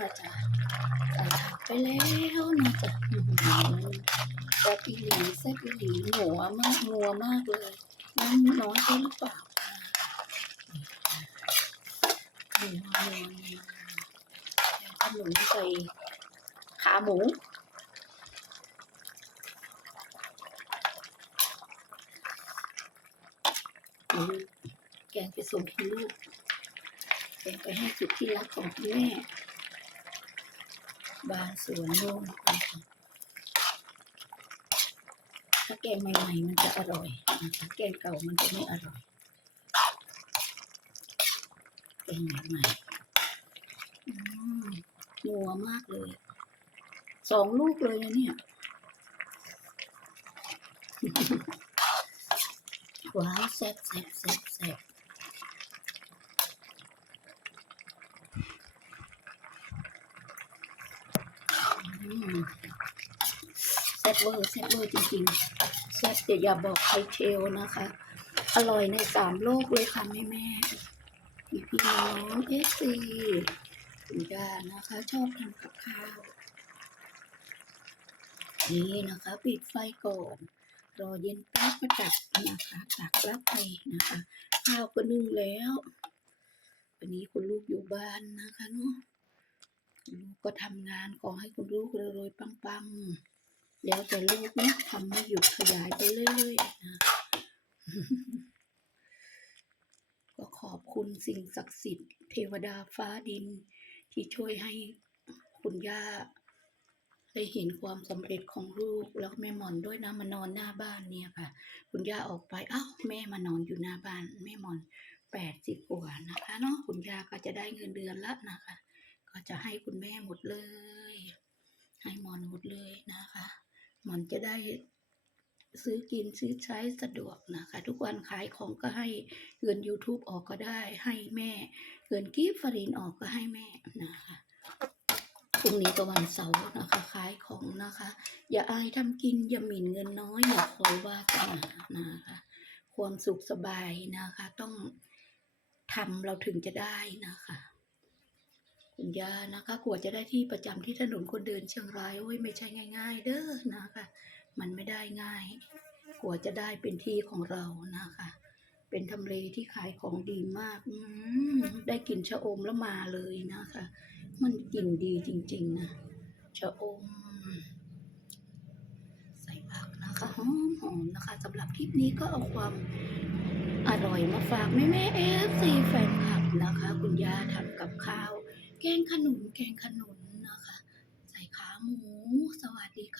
นะจ๊ะใส่ผักไปแล้วนะจ๊ะอื้อหือแซ่บอีหลีแซ่บอีหลีหนัวมากนัวมากเลยน้ำน้อยไปหรือเปล่านัวนัวนัวขนมใส่ขาหมูแกงไปส่งคุณลูกแกงไปให้สุดที่รักของคุณแม่ บานสวนโน่นนะคะถ้าแกงใหม่ๆมันจะอร่อยนะคะแกงเก่ามันจะไม่อร่อยแกงใหม่ๆอืมนัวมากเลย สองลูกเลยนะเนี่ย ว้าวแซ่บแซ่บแซ่บแซ่บ แซ่บเวอร์แซ่บเวอร์จริงๆแซ่บแต่อย่าบอกใครเชลนะคะ อร่อยในสามโลกเลยค่ะแม่แม่พี่พี่น้องเอฟซีคุณย่านะคะ ชอบทำกับข้าว นี่นะคะ ปิดไฟก่อน รอเย็นแป๊บก็ตักนะคะตักแล้วไปนะคะ ข้าวก็นึ่งแล้ว วันนี้คุณลูกอยู่บ้านนะคะเนาะ ลูกก็ทำงานขอให้คุณลูกรวยๆปังๆ แล้วแต่ลูกนะทำไม่หยุดขยายไปเรื่อยๆนะก็ขอบคุณสิ่งศักดิ์สิทธิ์เทวดาฟ้าดิน ที่ช่วยให้คุณย่าได้เห็นความสำเร็จของลูกแล้วแม่หมอนด้วยนะมานอนหน้าบ้านเนี่ยค่ะ คุณย่าออกไปอ้าวแม่มานอนอยู่หน้าบ้านแม่หมอนแปดสิบกว่านะคะเนาะคุณย่าก็จะได้เงินเดือนละนะคะ ก็จะให้คุณแม่หมดเลย ให้หมอนหมดเลยนะคะหมอนจะได้ซื้อกินซื้อใช้สะดวกนะคะ ทุกวันขายของก็ให้เงิน YouTube ออกก็ได้ให้แม่เงินกิฟฟรินออกก็ให้แม่นะคะพรุ่งนี้ก็วันเสาร์นะคะขายของนะคะ อย่าอายทำกินอย่าหมิ่นเงินน้อยอย่าคอยว่าสนนะคะ ความสุขสบายนะคะ ต้องทำเราถึงจะได้นะคะ คุณย่านะคะกว่าจะได้ที่ประจำที่ถนนคนเดินเชียงรายโอ้ยไม่ใช่ง่าย ๆ เด้อนะคะ มันไม่ได้ง่ายกว่าจะได้เป็นที่ของเรานะคะ เป็นทำเลที่ขายของดีมากอืได้กลิ่นชะอมแล้วมาเลยนะคะ มันกลิ่นดีจริง ๆนะชะอม ใส่ผักนะคะหอมหอมๆนะคะสำหรับคลิปนี้ก็เอาความอร่อยมาฝากแม่แม่เอฟซีแฟนคลับนะคะ คุณย่าทำกับข้าว แกงขนุนแกงขนุนนะคะ ใส่ขาหมู สวัสดีค่ะ